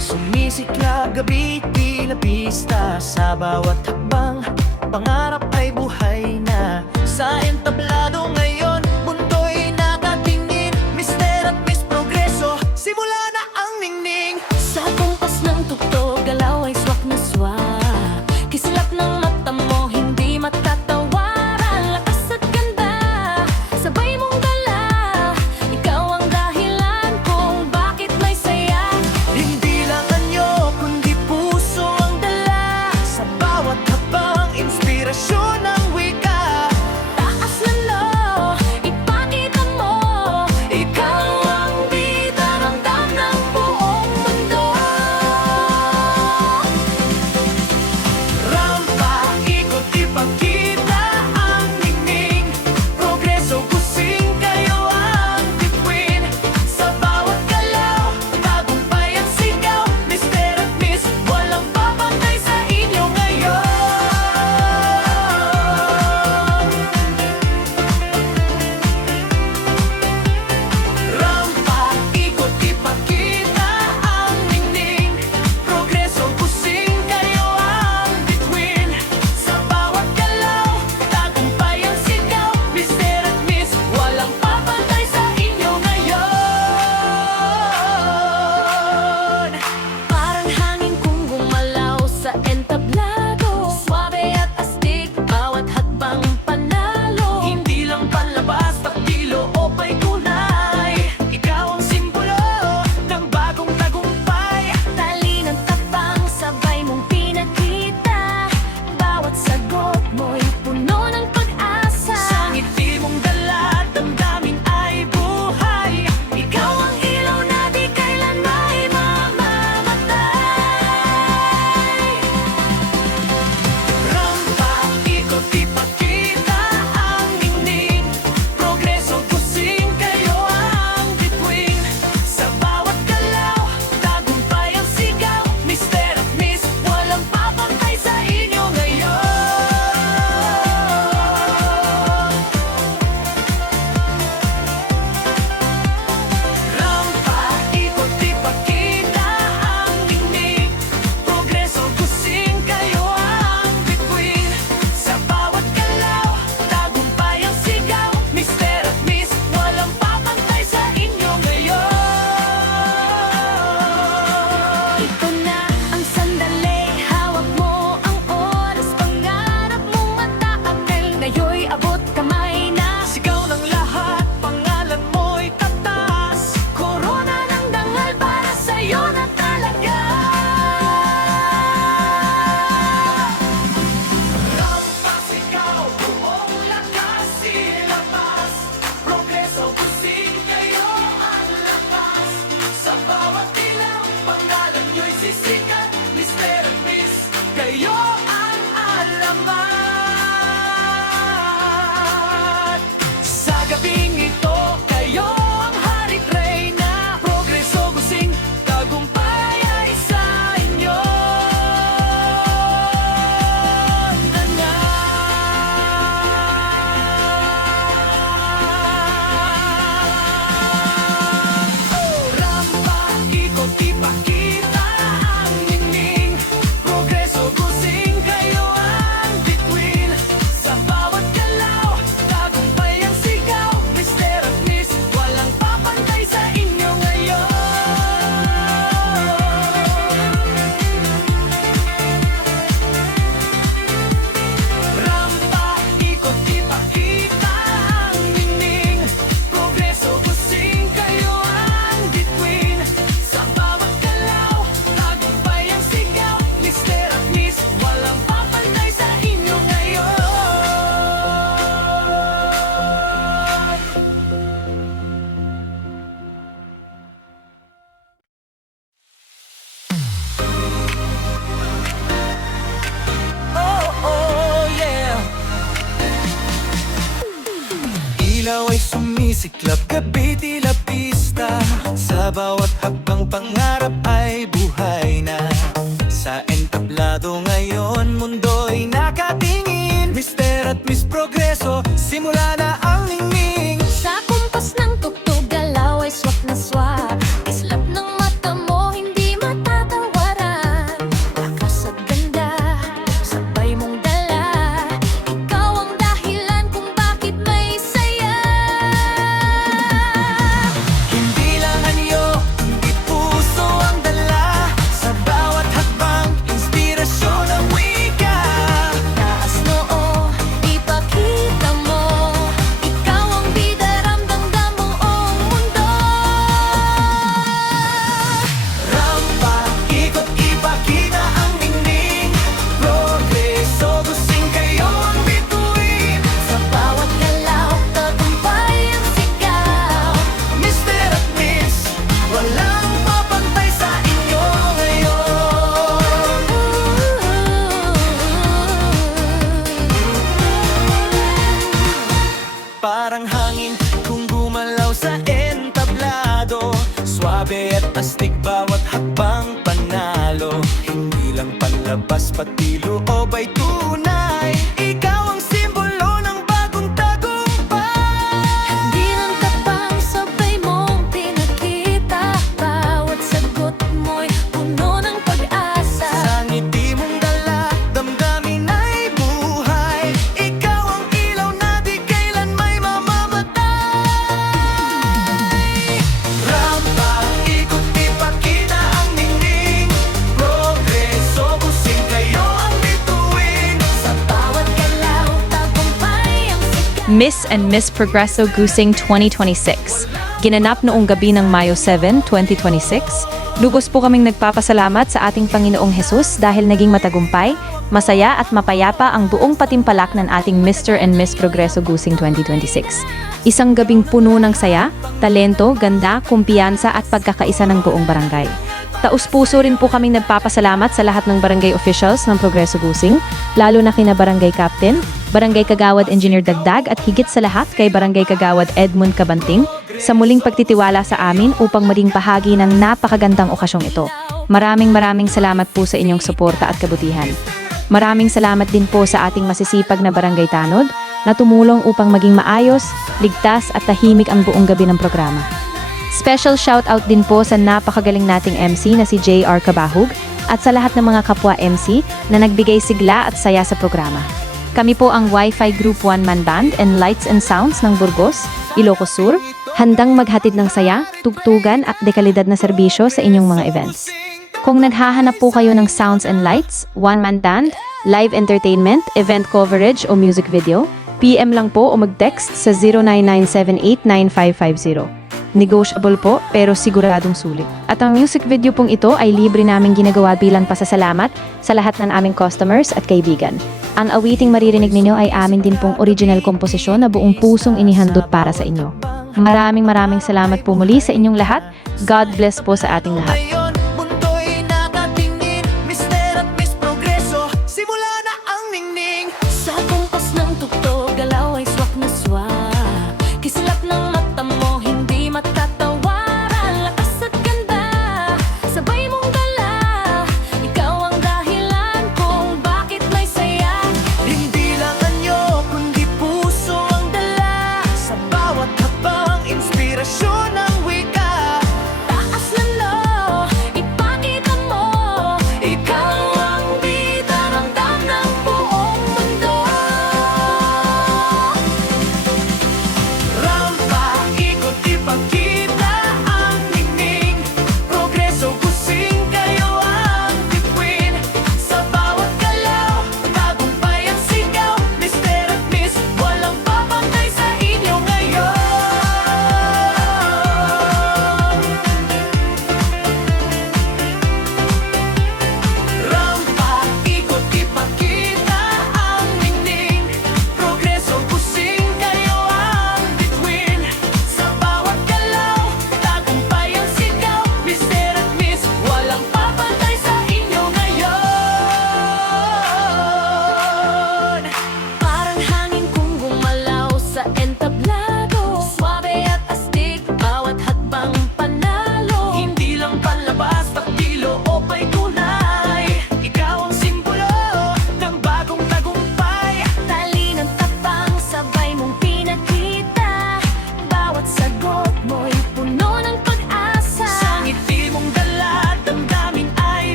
Sumisikla gabi, tila pista. Sa bawat hakbang, pangarap ay buhay na. Sa entablado ngayon, mundo'y nakatingin. Mister at Miss Progreso, simula na ang ningning. Sa kumpas ng tugtog, galaw ay swak na swak. Kislap ng mata mo, hindi matatawaran. Lakas at ganda, sabay mong dala. Ikaw ang dahilan kung bakit may saya. Hindi lang anyo, kundi puso ang dala. Sa bawat habang, inspirasyon ang wika. Taas na lo, ipakita mo. Ikaw ang bida, ramdam ng buong mundo. Rampa, ikot, ipakita ang ningning. Progreso, kusing, kayo ang bituin. Sa bawat galaw, tagumpay at sigaw. Mister at Miss, walang papantay sa inyo ngayon. Rampa, ikot, ipakita ang ningning. Progreso, kusing, kayo ang bituin. Sa bawat galaw, tagumpay ang sigaw. Mister at Miss, walang papantay sa inyo ngayon. Parang hangin kung gumalaw sa entablado. Suabe at astig, bawat hakbang panalo. Hindi lang panlabas, taktilo o paytunay. Ikaw ang simbolo ng bagong tagumpay. Talinang tapang, sabay mong pinakita. Bawat sagot mo'y puno ng pag-asa. Sa ngiti mong dala, damdamin ay buhay. Ikaw ang ilaw na di kailan may mamamatay. Rampa, ikot, ipakita ang ningning. Progreso, kusing, kayo ang bituin. Sa bawat galaw, tagumpay ang sigaw. Mister at Miss, walang papantay sa inyo ngayon. Rampa, ikot, ipakita ang ningning. Progreso, kusing, kayo ang bituin. Sa bawat galaw, tagumpay ang sigaw. Mister at Miss, walang papantay sa inyo ngayon. Ito na ang sandali, hawak mo ang oras. Pangarap mong mataakil, ngayon'y abot kamay na. Sigaw ng lahat, pangalan mo'y tatas. Korona ng dangal para sa'yo na talaga. Rampa, sigaw, buong lakas ilabas. Progreso, kusing, kayo ang lakas. Sa bawat ilaw, pangalan nyo'y sisikat. Mister at Miss, kayo ang alamat. Sa gabing ito, kayo ang harit reyna. Progreso, kusing, tagumpay ay sa inyo na. Rampa, ikot, ipakita ang ningning. Progreso, kusing, kayo ang bituin. Sa bawat galaw, tagumpay ang sigaw. Mister at Miss, walang papantay sa inyo ngayon. Rampa, ikot, ipakita ang ningning. Progreso, kusing, kayo ang bituin. Sa bawat galaw, tagumpay ang sigaw. Mister at Miss, walang papantay sa inyo ngayon. Oh, yeah. Ilaw ay sumisiklab, gabi tila pista. Sa bawat hakbang, pangarap ay buhay na. Sa entablado ngayon, mundo'y nakatingin. Mister at Miss Progreso, simula na ang ningning. Sa kumpas ng tugtog, galaw ay swak na swak. Kislap ng mata mo, hindi matatawaran. Grabe at astig bawat hakbang panalo. Hindi lang palabas pati loob ay tunay. Ikaw ang simbolo ng bagong tagumpay. Di ng tapang sabay mong pinakita. Bawat sagot mo'y puno ng pag-asa. Sa ngiti mong dala, damdamin ay buhay. Ikaw ang ilaw na di kailan may mamamatay. Rampa, ikot ipakita ang ningning. Progreso, busing kayo ang bituin. Sa bawat galaw, tagumpay ang sikat. Miss and Miss Progreso Gusing 2026. Ginanap noong gabi ng Mayo 7, 2026. Lugos po kaming nagpapasalamat sa ating Panginoong Hesus dahil naging matagumpay, masaya at mapayapa ang buong patimpalak ng ating Mr. and Miss Progreso Gusing 2026. Isang gabing puno ng saya, talento, ganda, kumpiyansa at pagkakaisa ng buong barangay. Taus-puso rin po kaming nagpapasalamat sa lahat ng barangay officials ng Progreso Gusing, lalo na kina Barangay Captain, Barangay Kagawad Engineer Dagdag at higit sa lahat kay Barangay Kagawad Edmund Cabanting sa muling pagtitiwala sa amin upang maging bahagi ng napakagandang okasyong ito. Maraming salamat po sa inyong suporta at kabutihan. Maraming salamat din po sa ating masisipag na Barangay Tanod na tumulong upang maging maayos, ligtas at tahimik ang buong gabi ng programa. Special shoutout din po sa napakagaling nating MC na si JR Kabahug at sa lahat ng mga kapwa MC na nagbigay sigla at saya sa programa. Kami po ang Wi-Fi Group One Man Band and Lights and Sounds ng Burgos, Ilocos Sur, handang maghatid ng saya, tugtugan at dekalidad na serbisyo sa inyong mga events. Kung naghahanap po kayo ng sounds and lights, one-man band, live entertainment, event coverage o music video, PM lang po o mag-text sa 0997895550. Negotiable po pero siguradong sulit. At ang music video pong ito ay libre naming ginagawa bilang pasasalamat sa lahat ng aming customers at kaibigan. Ang awiting maririnig ninyo ay amin din pong original komposisyon na buong pusong inihandog para sa inyo. Maraming salamat po muli sa inyong lahat. God bless po sa ating lahat.